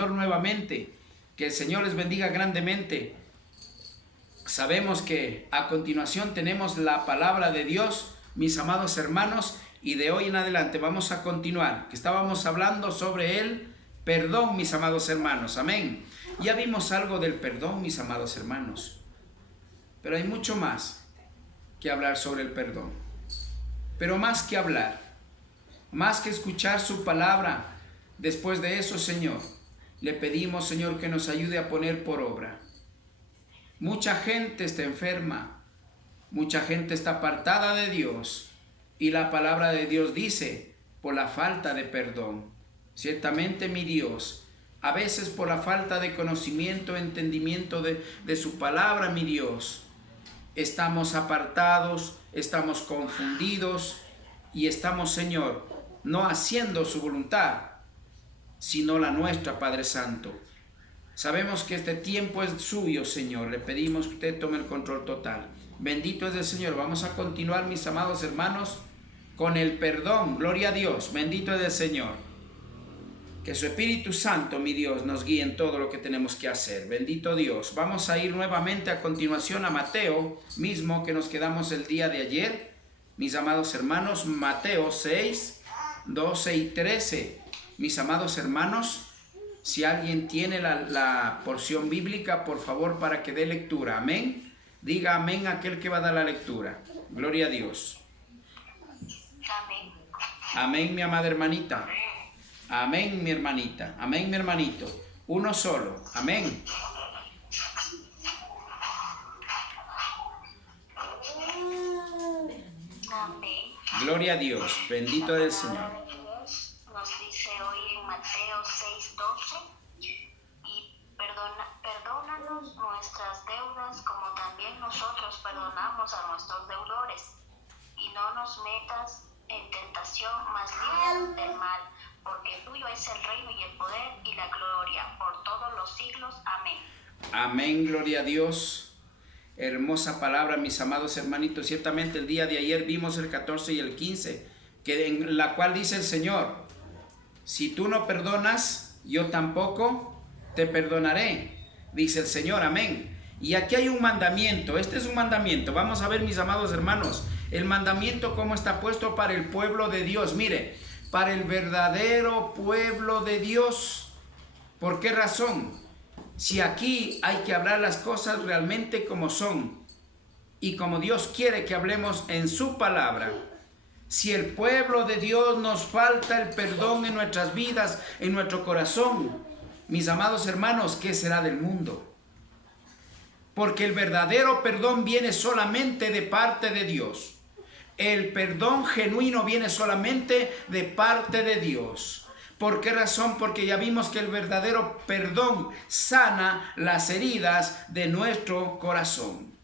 Señor nuevamente. Que el Señor les bendiga grandemente. Sabemos que a continuación tenemos la palabra de Dios, mis amados hermanos, y de hoy en adelante vamos a continuar, que estábamos hablando sobre el perdón, mis amados hermanos. Amén. Ya vimos algo del perdón, mis amados hermanos, pero hay mucho más que hablar sobre el perdón. Pero más que hablar, más que escuchar su palabra, después de eso, Señor, le pedimos, Señor, que nos ayude a poner por obra. Mucha gente está enferma, mucha gente está apartada de Dios, y la palabra de Dios dice, por la falta de perdón. Ciertamente, mi Dios, a veces por la falta de conocimiento, entendimiento de su palabra, mi Dios, estamos apartados, estamos confundidos y estamos, Señor, no haciendo su voluntad, sino la nuestra, Padre Santo. Sabemos que este tiempo es suyo, Señor. Le pedimos que usted tome el control total. Bendito es el Señor. Vamos a continuar, mis amados hermanos, con el perdón. Gloria a Dios. Bendito es el Señor. Que su Espíritu Santo, mi Dios, nos guíe en todo lo que tenemos que hacer. Bendito Dios. Vamos a ir nuevamente a continuación a Mateo mismo, que nos quedamos el día de ayer. Mis amados hermanos, Mateo 6, 12 y 13. Mis amados hermanos, si alguien tiene la porción bíblica, por favor, para que dé lectura. Amén. Diga amén aquel que va a dar la lectura. Gloria a Dios. Amén. Amén, mi amada hermanita. Amén, mi hermanita. Amén, mi hermanito. Uno solo. Amén. Amén. Gloria a Dios. Bendito es el Señor. Nos dice hoy en Mateo 6:12, y perdónanos nuestras deudas como también nosotros perdonamos a nuestros deudores, y no nos metas en tentación, mas líbranos del mal, porque tuyo es el reino y el poder y la gloria por todos los siglos. Amén. Amén, gloria a Dios. Hermosa palabra, mis amados hermanitos. Ciertamente el día de ayer vimos el 14 y el 15, que en la cual dice el Señor: si tú no perdonas, yo tampoco te perdonaré, dice el Señor. Amén. Y aquí hay un mandamiento. Este es un mandamiento. Vamos a ver, mis amados hermanos, el mandamiento cómo está puesto para el pueblo de Dios. Mire, para el verdadero pueblo de Dios. ¿Por qué razón? Si aquí hay que hablar las cosas realmente como son y como Dios quiere que hablemos en su palabra. Si el pueblo de Dios nos falta el perdón en nuestras vidas, en nuestro corazón, mis amados hermanos, ¿qué será del mundo? Porque el verdadero perdón viene solamente de parte de Dios. El perdón genuino viene solamente de parte de Dios. ¿Por qué razón? Porque ya vimos que el verdadero perdón sana las heridas de nuestro corazón.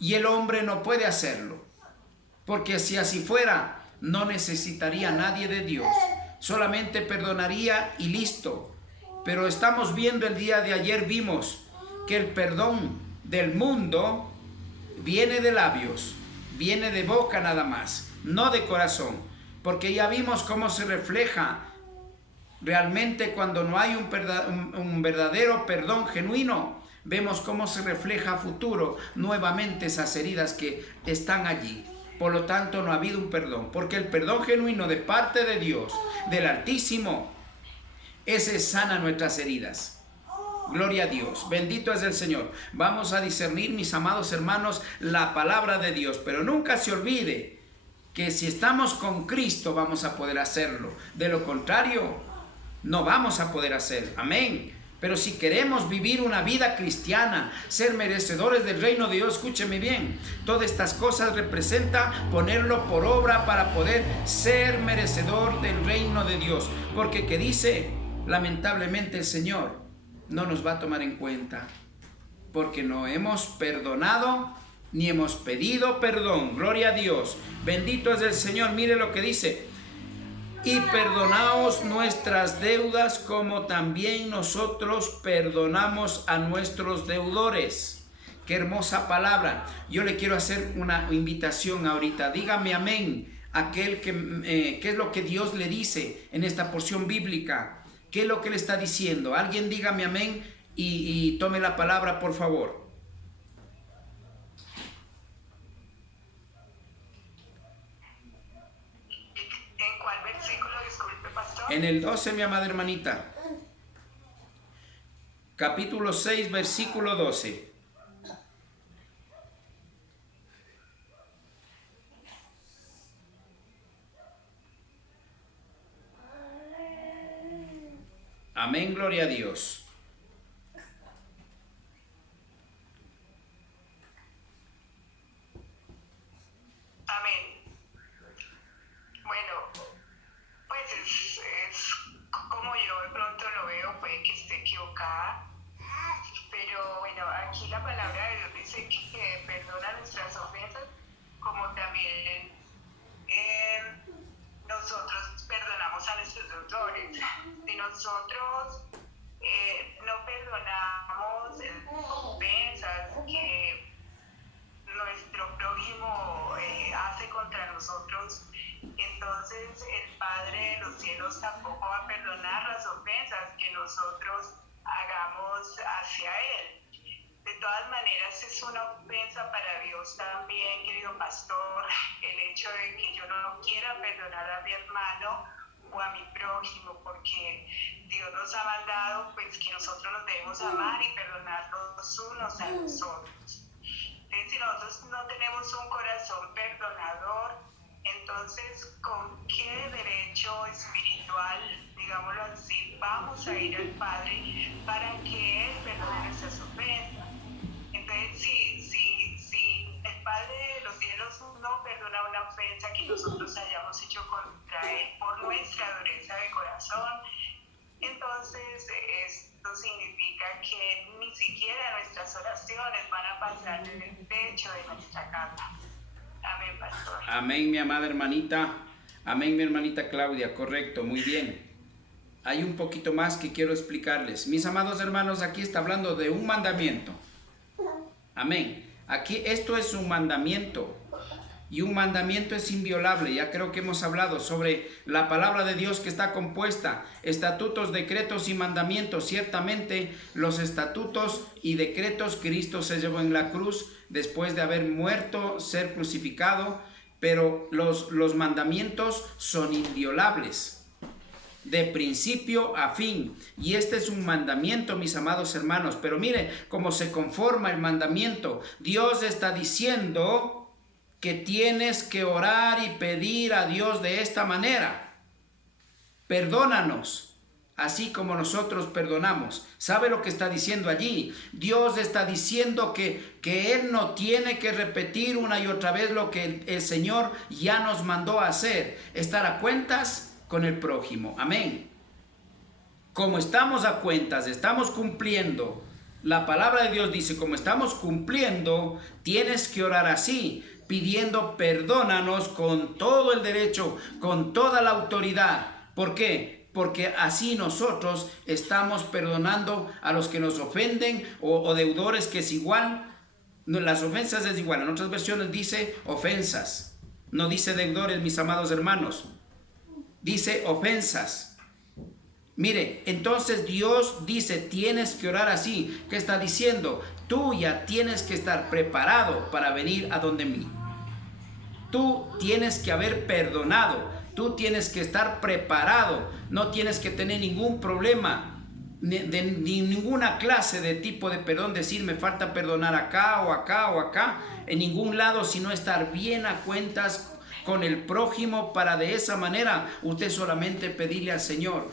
Y el hombre no puede hacerlo. Porque si así fuera, no necesitaría a nadie de Dios. Solamente perdonaría y listo. Pero estamos viendo el día de ayer, vimos que el perdón del mundo viene de labios, viene de boca nada más, no de corazón. Porque ya vimos cómo se refleja realmente cuando no hay un verdadero perdón genuino. Vemos cómo se refleja a futuro nuevamente esas heridas que están allí. Por lo tanto, no ha habido un perdón, porque el perdón genuino de parte de Dios, del Altísimo, ese sana nuestras heridas. Gloria a Dios, bendito es el Señor. Vamos a discernir, mis amados hermanos, la palabra de Dios, pero nunca se olvide que si estamos con Cristo vamos a poder hacerlo. De lo contrario, no vamos a poder hacer. Amén. Pero si queremos vivir una vida cristiana, ser merecedores del reino de Dios, escúcheme bien, todas estas cosas representan ponerlo por obra para poder ser merecedor del reino de Dios. Porque que dice, lamentablemente el Señor no nos va a tomar en cuenta, porque no hemos perdonado ni hemos pedido perdón. Gloria a Dios, bendito es el Señor. Mire lo que dice: y perdonaos nuestras deudas como también nosotros perdonamos a nuestros deudores. Qué hermosa palabra. Yo le quiero hacer una invitación ahorita. Dígame amén. ¿Qué es lo que Dios le dice en esta porción bíblica? ¿Qué es lo que le está diciendo? Alguien dígame amén y tome la palabra, por favor. ¿En cuál versículo, disculpe, pastor? En el 12, mi amada hermanita. Capítulo 6, versículo 12. Amén, gloria a Dios. Amén. Bueno, pues es como yo de pronto lo veo, puede que esté equivocada, pero bueno, aquí la palabra de Dios dice que perdona nuestras ofensas, como también nosotros perdonamos a nuestros deudores. Si nosotros no perdonamos ofensas que nuestro prójimo hace contra nosotros, entonces el Padre de los cielos tampoco va a perdonar las ofensas que nosotros hagamos hacia Él. De todas maneras, es una ofensa para Dios también, querido pastor, el hecho de que yo no quiera perdonar a mi hermano o a mi prójimo, porque Dios nos ha mandado pues que nosotros nos debemos amar y perdonar los unos a los otros. Entonces, si nosotros no tenemos un corazón perdonador, entonces, ¿con qué derecho espiritual, digámoslo así, vamos a ir al Padre para que Él perdone nuestras ofensas? Entonces, si el Padre de los cielos no perdona una ofensa que nosotros hayamos hecho contra Él por nuestra dureza de corazón, entonces esto significa que ni siquiera nuestras oraciones van a pasar en el techo de nuestra casa. Amén, pastor. Amén, mi amada hermanita. Amén, mi hermanita Claudia. Correcto, muy bien. Hay un poquito más que quiero explicarles. Mis amados hermanos, aquí está hablando de un mandamiento. Amén. Aquí esto es un mandamiento. Y un mandamiento es inviolable. Ya creo que hemos hablado sobre la palabra de Dios que está compuesta. Estatutos, decretos y mandamientos. Ciertamente los estatutos y decretos Cristo se llevó en la cruz después de haber muerto, ser crucificado. Pero los mandamientos son inviolables. De principio a fin. Y este es un mandamiento, mis amados hermanos. Pero mire cómo se conforma el mandamiento. Dios está diciendo que tienes que orar y pedir a Dios de esta manera. Perdónanos, así como nosotros perdonamos. ¿Sabe lo que está diciendo allí? Dios está diciendo que Él no tiene que repetir una y otra vez lo que el Señor ya nos mandó a hacer. Estar a cuentas con el prójimo. Amén. Como estamos a cuentas, estamos cumpliendo. La palabra de Dios dice, como estamos cumpliendo, tienes que orar así, pidiendo perdónanos con todo el derecho, con toda la autoridad. ¿Por qué? Porque así nosotros estamos perdonando a los que nos ofenden o deudores, que es igual. No, las ofensas es igual. En otras versiones dice ofensas. No dice deudores, mis amados hermanos. Dice ofensas. Mire, entonces Dios dice, tienes que orar así. ¿Qué está diciendo? Tú ya tienes que estar preparado para venir a donde mí. Tú tienes que haber perdonado. Tú tienes que estar preparado. No tienes que tener ningún problema, de ninguna clase de tipo de perdón. Decir, me falta perdonar acá o acá o acá. En ningún lado, sino estar bien a cuentas con el prójimo, para de esa manera usted solamente pedirle al Señor,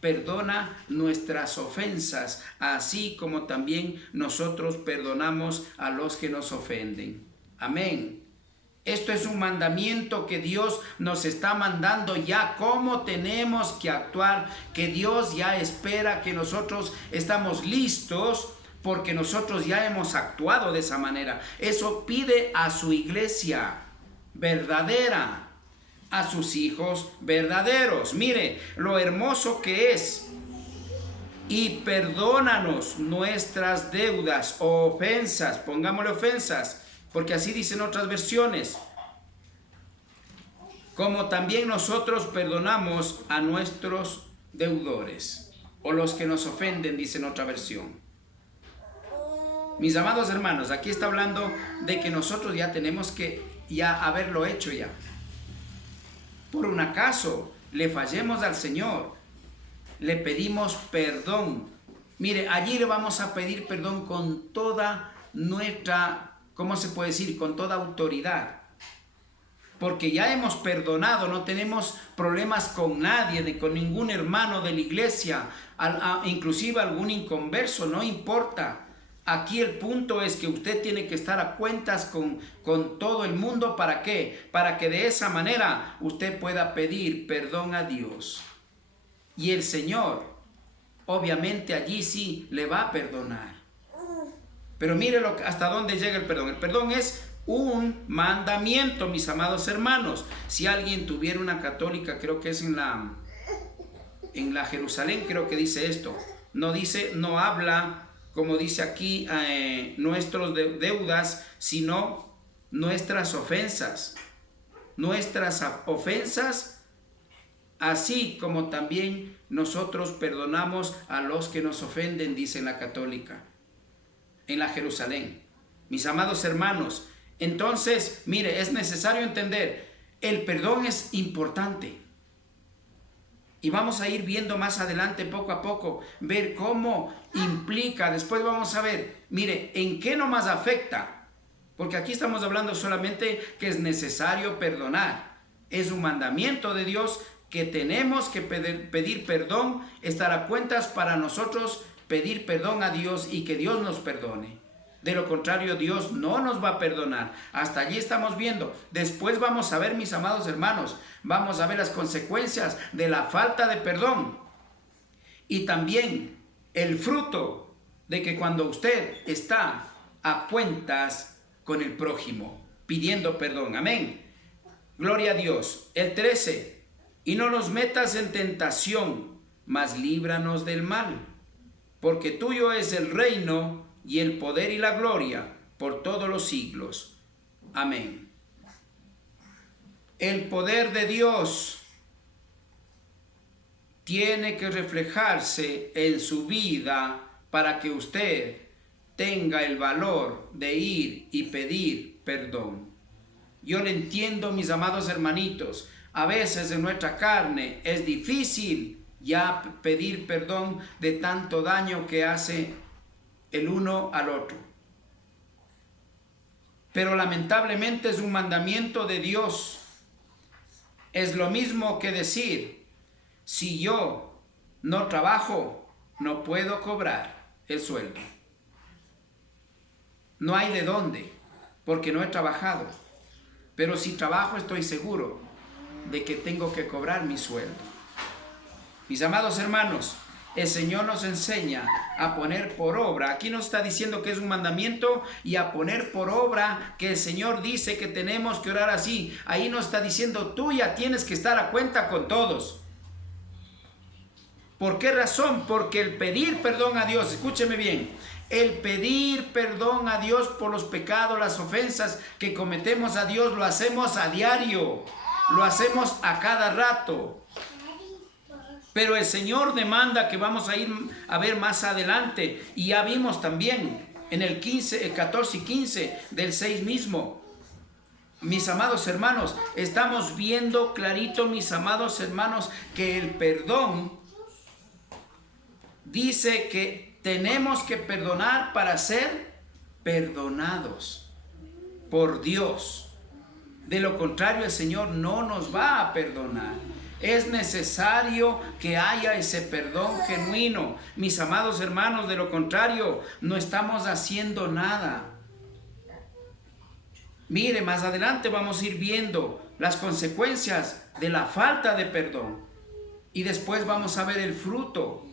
perdona nuestras ofensas, así como también nosotros perdonamos a los que nos ofenden. Amén. Esto es un mandamiento que Dios nos está mandando ya, cómo tenemos que actuar, que Dios ya espera que nosotros estamos listos, porque nosotros ya hemos actuado de esa manera. Eso pide a su iglesia verdadera, a sus hijos verdaderos. Mire lo hermoso que es. Y perdónanos nuestras deudas o ofensas, pongámosle ofensas, porque así dicen otras versiones, como también nosotros perdonamos a nuestros deudores. o los que nos ofenden, dice en otra versión. Mis amados hermanos, aquí está hablando de que nosotros ya tenemos que ya haberlo hecho ya. Por un acaso le fallemos al Señor, le pedimos perdón. Mire, allí le vamos a pedir perdón con toda nuestra, ¿cómo se puede decir? Con toda autoridad. Porque ya hemos perdonado, no tenemos problemas con nadie, ni con ningún hermano de la iglesia, inclusive algún inconverso, no importa. Aquí el punto es que usted tiene que estar a cuentas con todo el mundo. ¿Para qué? Para que de esa manera usted pueda pedir perdón a Dios. Y el Señor, obviamente allí sí le va a perdonar. Pero mire hasta dónde llega el perdón. El perdón es un mandamiento, mis amados hermanos. Si alguien tuviera una católica, creo que es en la Jerusalén, creo que dice esto. No habla, como dice aquí, nuestras deudas, sino nuestras ofensas. Nuestras ofensas, así como también nosotros perdonamos a los que nos ofenden, dice en la católica, en la Jerusalén. Mis amados hermanos, entonces, mire, es necesario entender, el perdón es importante. Y vamos a ir viendo más adelante, poco a poco, ver cómo implica. Después vamos a ver, mire, en qué nomás afecta. Porque aquí estamos hablando solamente que es necesario perdonar. Es un mandamiento de Dios que tenemos que pedir perdón, estar a cuentas para nosotros, pedir perdón a Dios y que Dios nos perdone. De lo contrario, Dios no nos va a perdonar. Hasta allí estamos viendo. Después vamos a ver, mis amados hermanos, vamos a ver las consecuencias de la falta de perdón. Y también el fruto de que cuando usted está a cuentas con el prójimo, pidiendo perdón. Amén. Gloria a Dios. El 13. Y no nos metas en tentación, mas líbranos del mal. Porque tuyo es el reino y el poder y la gloria por todos los siglos. Amén. El poder de Dios tiene que reflejarse en su vida para que usted tenga el valor de ir y pedir perdón. Yo le entiendo, mis amados hermanitos, a veces en nuestra carne es difícil ya pedir perdón de tanto daño que hace el uno al otro. Pero lamentablemente es un mandamiento de Dios. Es lo mismo que decir, si yo no trabajo, no puedo cobrar el sueldo. No hay de dónde, porque no he trabajado. Pero si trabajo, estoy seguro de que tengo que cobrar mi sueldo. Mis amados hermanos, el Señor nos enseña a poner por obra. Aquí nos está diciendo que es un mandamiento y a poner por obra que el Señor dice que tenemos que orar así. Ahí nos está diciendo, tú ya tienes que estar a cuenta con todos. ¿Por qué razón? Porque el pedir perdón a Dios, escúcheme bien, el pedir perdón a Dios por los pecados, las ofensas que cometemos a Dios, lo hacemos a diario, lo hacemos a cada rato. Pero el Señor demanda, que vamos a ir a ver más adelante, y ya vimos también en el 14 y 15 del 6 mismo. Mis amados hermanos, estamos viendo clarito, mis amados hermanos, que el perdón dice que tenemos que perdonar para ser perdonados por Dios. De lo contrario, el Señor no nos va a perdonar. Es necesario que haya ese perdón genuino. Mis amados hermanos, de lo contrario, no estamos haciendo nada. Mire, más adelante vamos a ir viendo las consecuencias de la falta de perdón. Y después vamos a ver el fruto,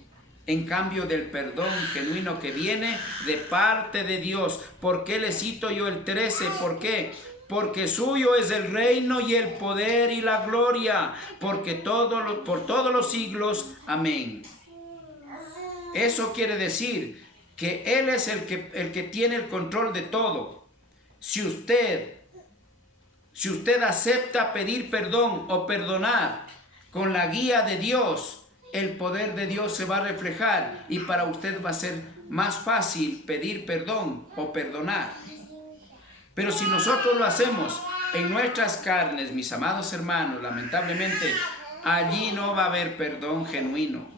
en cambio, del perdón genuino que viene de parte de Dios. ¿Por qué le cito yo el 13? ¿Por qué? Porque suyo es el reino y el poder y la gloria, por todos los siglos. Amén. Eso quiere decir que Él es el que tiene el control de todo. Si usted acepta pedir perdón o perdonar con la guía de Dios, el poder de Dios se va a reflejar y para usted va a ser más fácil pedir perdón o perdonar. Pero si nosotros lo hacemos en nuestras carnes, mis amados hermanos, lamentablemente, allí no va a haber perdón genuino.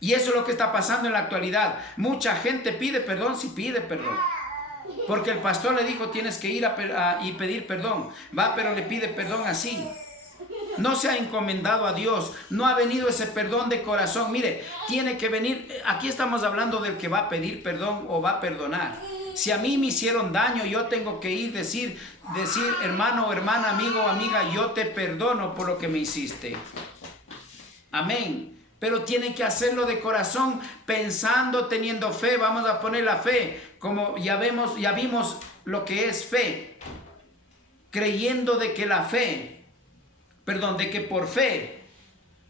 Y eso es lo que está pasando en la actualidad. Mucha gente pide perdón, sí pide perdón. Porque el pastor le dijo, tienes que ir y pedir perdón. Va, pero le pide perdón así. No se ha encomendado a Dios. No ha venido ese perdón de corazón. Mire, tiene que venir. Aquí estamos hablando del que va a pedir perdón o va a perdonar. Si a mí me hicieron daño, yo tengo que ir, decir, hermano, hermana, amigo, amiga, yo te perdono por lo que me hiciste. Amén. Pero tienen que hacerlo de corazón, pensando, teniendo fe. Vamos a poner la fe, como ya vimos lo que es fe. Creyendo de que de que por fe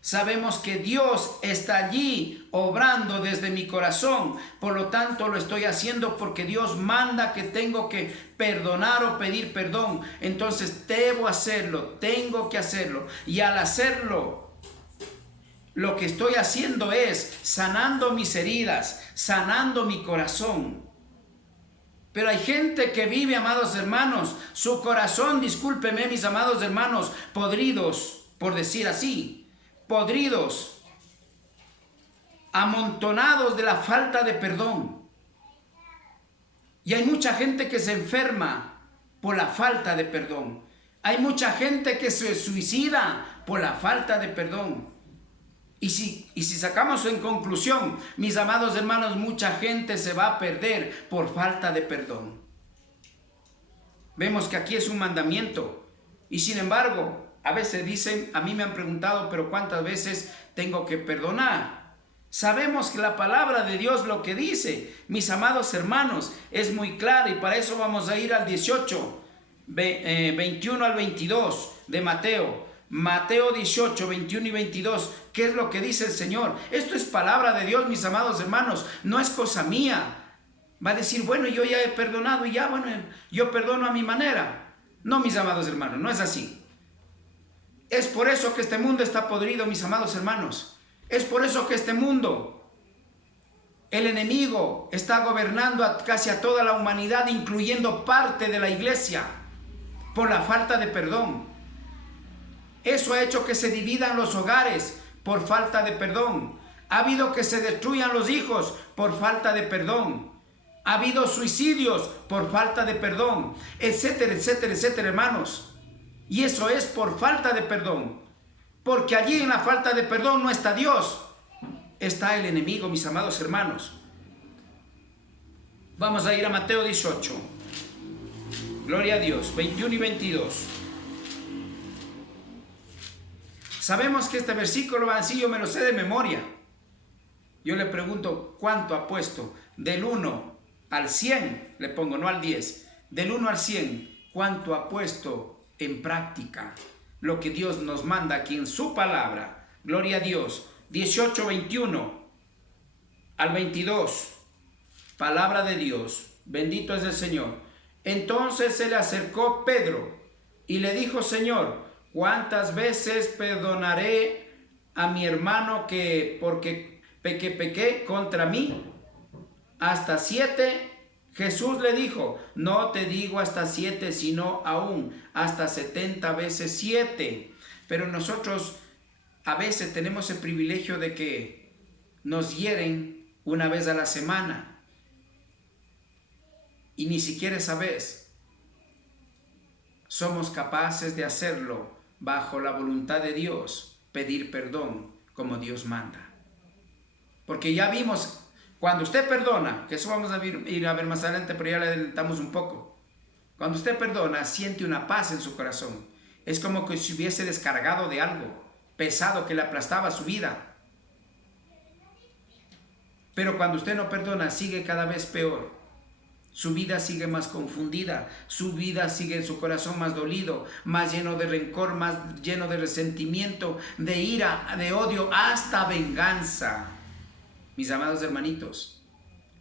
sabemos que Dios está allí obrando desde mi corazón. Por lo tanto, lo estoy haciendo porque Dios manda que tengo que perdonar o pedir perdón. Entonces, debo hacerlo, tengo que hacerlo. Y al hacerlo, lo que estoy haciendo es sanando mis heridas, sanando mi corazón. Pero hay gente que vive, amados hermanos, su corazón, discúlpeme mis amados hermanos, podridos, por decir así, podridos, amontonados de la falta de perdón. Y hay mucha gente que se enferma por la falta de perdón. Hay mucha gente que se suicida por la falta de perdón. Y si sacamos en conclusión, mis amados hermanos, mucha gente se va a perder por falta de perdón. Vemos que aquí es un mandamiento. Y sin embargo, a veces dicen, a mí me han preguntado, pero ¿cuántas veces tengo que perdonar? Sabemos que la palabra de Dios lo que dice, mis amados hermanos, es muy clara. Y para eso vamos a ir al 18, 21 al 22 de Mateo. Mateo 18, 21 y 22, ¿qué es lo que dice el Señor? Esto es palabra de Dios, mis amados hermanos, no es cosa mía. Va a decir, bueno, yo ya he perdonado y ya, bueno, yo perdono a mi manera. No, mis amados hermanos, no es así. Es por eso que este mundo está podrido, mis amados hermanos. Es por eso que este mundo, el enemigo está gobernando casi a toda la humanidad, incluyendo parte de la iglesia, por la falta de perdón. Eso ha hecho que se dividan los hogares por falta de perdón. Ha habido que se destruyan los hijos por falta de perdón. Ha habido suicidios por falta de perdón, etcétera, etcétera, etcétera, hermanos. Y eso es por falta de perdón. Porque allí en la falta de perdón no está Dios, está el enemigo, mis amados hermanos. Vamos a ir a Mateo 18. Gloria a Dios, 21 y 22. Sabemos que este versículo así yo me lo sé de memoria. Yo le pregunto, ¿cuánto ha puesto? Del 1 al 100, le pongo, no al 10. Del 1 al 100, ¿cuánto ha puesto en práctica lo que Dios nos manda aquí en su palabra? Gloria a Dios. 18, 21 al 22. Palabra de Dios. Bendito es el Señor. Entonces se le acercó Pedro y le dijo, Señor, ¿cuántas veces perdonaré a mi hermano porque pequé contra mí? ¿Hasta 7? Jesús le dijo, no te digo hasta 7, sino aún hasta 70 veces 7. Pero nosotros a veces tenemos el privilegio de que nos hieren una vez a la semana. Y ni siquiera esa vez somos capaces de hacerlo bajo la voluntad de Dios, pedir perdón como Dios manda. Porque ya vimos, cuando usted perdona, que eso vamos a ir a ver más adelante, pero ya le adelantamos un poco. Cuando usted perdona, siente una paz en su corazón. Es como que se hubiese descargado de algo pesado que le aplastaba su vida. Pero cuando usted no perdona, sigue cada vez peor. Su vida sigue más confundida, su vida sigue en su corazón más dolido, más lleno de rencor, más lleno de resentimiento, de ira, de odio, hasta venganza. Mis amados hermanitos,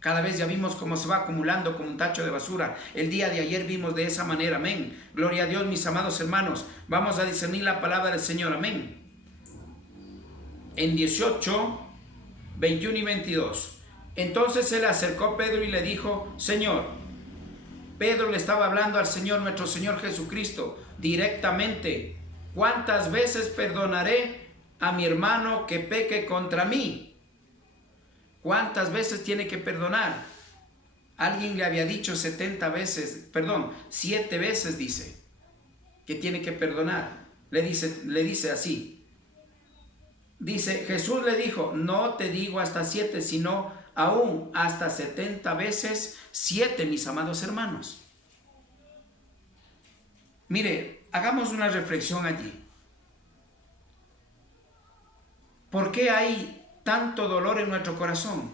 cada vez ya vimos cómo se va acumulando como un tacho de basura. El día de ayer vimos de esa manera, amén. Gloria a Dios, mis amados hermanos. Vamos a discernir la palabra del Señor, amén. en 18, 21 y 22. Entonces se le acercó Pedro y le dijo: Señor. Pedro le estaba hablando al Señor, nuestro Señor Jesucristo, directamente: ¿cuántas veces perdonaré a mi hermano que peque contra mí? ¿Cuántas veces tiene que perdonar? Alguien le había dicho 7 veces dice que tiene que perdonar. Le dice así. Dice, Jesús le dijo: no te digo hasta 7, sino aún hasta 70 veces 7, mis amados hermanos. Mire, hagamos una reflexión allí. ¿Por qué hay tanto dolor en nuestro corazón?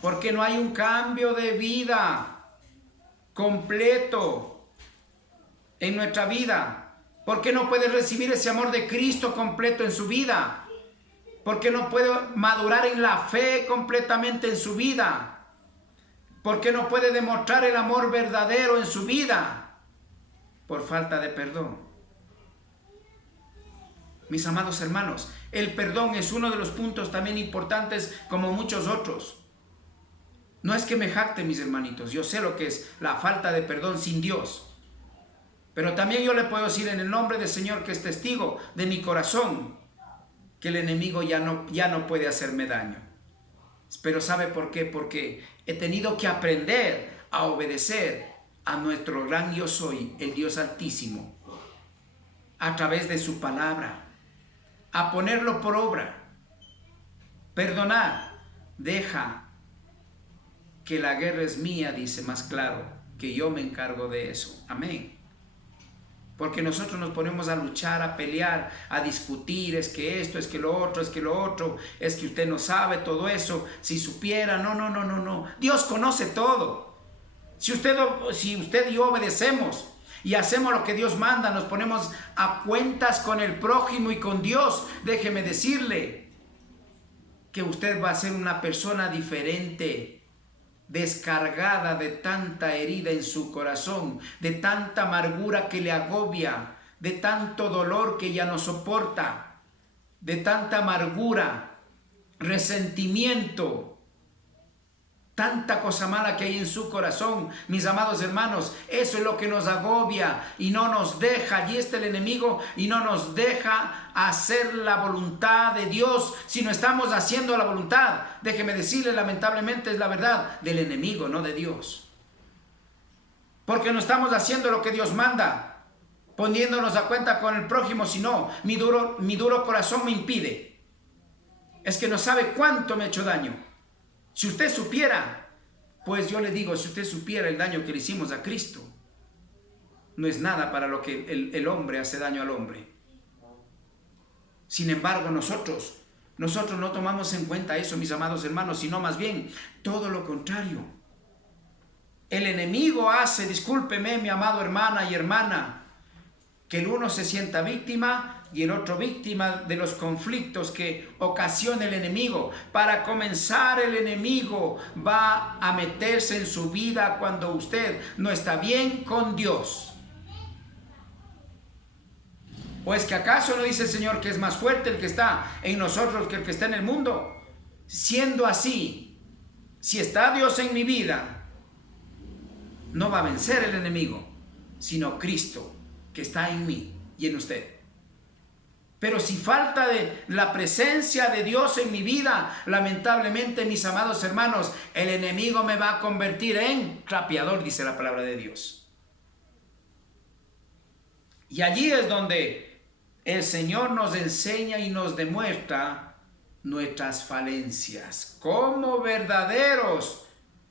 Porque no hay un cambio de vida completo en nuestra vida. ¿Por qué no puede recibir ese amor de Cristo completo en su vida? ¿Por qué no puede madurar en la fe completamente en su vida? ¿Por qué no puede demostrar el amor verdadero en su vida? Por falta de perdón. Mis amados hermanos, el perdón es uno de los puntos también importantes, como muchos otros. No es que me jacte, mis hermanitos, yo sé lo que es la falta de perdón sin Dios. Pero también yo le puedo decir en el nombre del Señor, que es testigo de mi corazón, que el enemigo ya no puede hacerme daño. Pero ¿sabe por qué? Porque he tenido que aprender a obedecer a nuestro gran yo soy, el Dios Altísimo, a través de su palabra, a ponerlo por obra. Perdonar, deja que la guerra es mía, dice más claro, que yo me encargo de eso. Amén. Porque nosotros nos ponemos a luchar, a pelear, a discutir, es que esto, es que lo otro, es que lo otro, es que usted no sabe todo eso, si supiera, no. Dios conoce todo. Si usted y yo obedecemos y hacemos lo que Dios manda, nos ponemos a cuentas con el prójimo y con Dios, déjeme decirle que usted va a ser una persona diferente, descargada de tanta herida en su corazón, de tanta amargura que le agobia, de tanto dolor que ya no soporta, de tanta amargura, resentimiento, tanta cosa mala que hay en su corazón. Mis amados hermanos, eso es lo que nos agobia y no nos deja, allí está el enemigo, y no nos deja hacer la voluntad de Dios. Si no estamos haciendo la voluntad, déjeme decirle, lamentablemente es la verdad, del enemigo, no de Dios. Porque no estamos haciendo lo que Dios manda, poniéndonos a cuenta con el prójimo, sino mi duro corazón me impide. Es que no sabe cuánto me ha hecho daño. Si usted supiera, pues yo le digo, si usted supiera el daño que le hicimos a Cristo, no es nada para lo que el hombre hace daño al hombre. Sin embargo, nosotros no tomamos en cuenta eso, mis amados hermanos, sino más bien todo lo contrario. El enemigo hace, discúlpeme, mi amado hermana y hermana, que el uno se sienta víctima y el otro víctima de los conflictos que ocasiona el enemigo. Para comenzar, el enemigo va a meterse en su vida cuando usted no está bien con Dios. ¿O es que acaso no dice el Señor que es más fuerte el que está en nosotros que el que está en el mundo? Siendo así, si está Dios en mi vida, no va a vencer el enemigo, sino Cristo que está en mí y en usted. Pero si falta de la presencia de Dios en mi vida, lamentablemente, mis amados hermanos, el enemigo me va a convertir en trapeador, dice la palabra de Dios. Y allí es donde el Señor nos enseña y nos demuestra nuestras falencias como verdaderos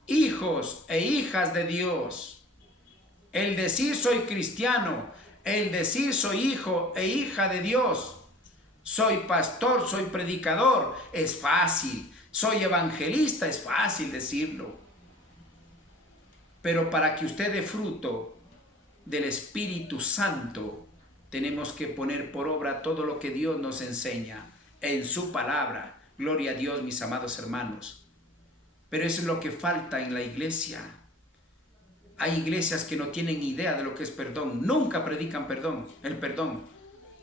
hijos e hijas de Dios. El decir soy cristiano, el decir soy hijo e hija de Dios, soy pastor, soy predicador, es fácil. Soy evangelista, es fácil decirlo. Pero para que usted dé fruto del Espíritu Santo, tenemos que poner por obra todo lo que Dios nos enseña en su palabra. Gloria a Dios, mis amados hermanos. Pero eso es lo que falta en la iglesia. Hay iglesias que no tienen idea de lo que es perdón. Nunca predican el perdón,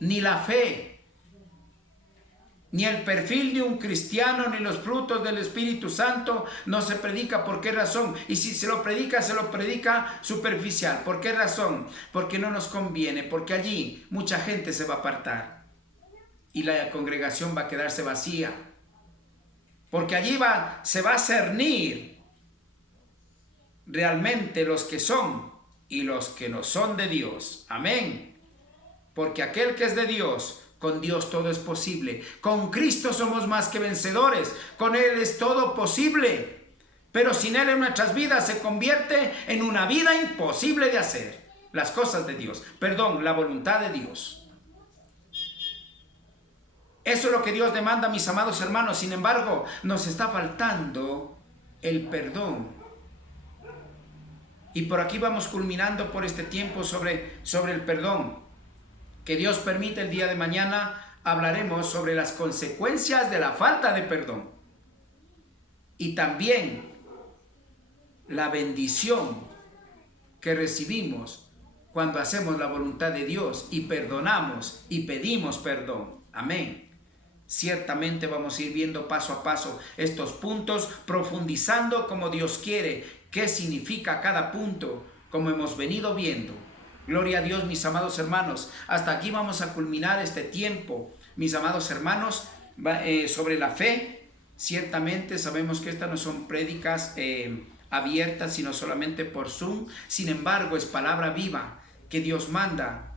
ni la fe. Ni el perfil de un cristiano, ni los frutos del Espíritu Santo no se predica. ¿Por qué razón? Y si se lo predica superficial. ¿Por qué razón? Porque no nos conviene, porque allí mucha gente se va a apartar y la congregación va a quedarse vacía. Porque allí se va a cernir realmente los que son y los que no son de Dios. Amén. Porque aquel que es de Dios, con Dios todo es posible. Con Cristo somos más que vencedores. Con Él es todo posible. Pero sin Él en nuestras vidas se convierte en una vida imposible de hacer las cosas de Dios. Perdón, la voluntad de Dios. Eso es lo que Dios demanda, mis amados hermanos. Sin embargo, nos está faltando el perdón. Y por aquí vamos culminando por este tiempo sobre el perdón. Que Dios permite, el día de mañana hablaremos sobre las consecuencias de la falta de perdón. Y también la bendición que recibimos cuando hacemos la voluntad de Dios y perdonamos y pedimos perdón. Amén. Ciertamente vamos a ir viendo paso a paso estos puntos, profundizando como Dios quiere, qué significa cada punto, como hemos venido viendo. Gloria a Dios, mis amados hermanos. Hasta aquí vamos a culminar este tiempo, mis amados hermanos, sobre la fe. Ciertamente sabemos que estas no son prédicas abiertas, sino solamente por Zoom. Sin embargo, es palabra viva que Dios manda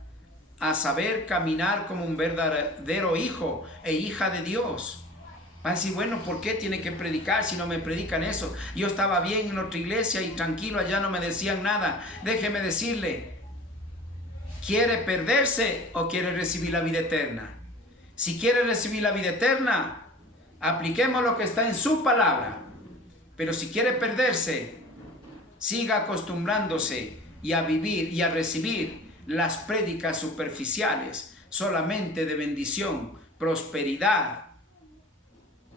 a saber caminar como un verdadero hijo e hija de Dios. Va a decir, bueno, ¿por qué tiene que predicar si no me predican eso? Yo estaba bien en otra iglesia y tranquilo, allá no me decían nada. Déjeme decirle, ¿quiere perderse o quiere recibir la vida eterna? Si quiere recibir la vida eterna, apliquemos lo que está en su palabra. Pero si quiere perderse, siga acostumbrándose y a vivir y a recibir las prédicas superficiales, solamente de bendición, prosperidad,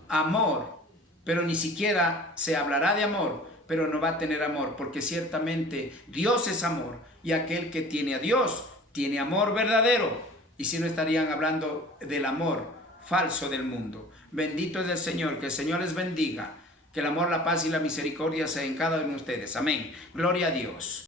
amor, pero ni siquiera se hablará de amor, pero no va a tener amor, porque ciertamente Dios es amor, y aquel que tiene a Dios tiene amor verdadero, y si no estarían hablando del amor falso del mundo. Bendito es el Señor, que el Señor les bendiga, que el amor, la paz y la misericordia sea en cada uno de ustedes. Amén. Gloria a Dios.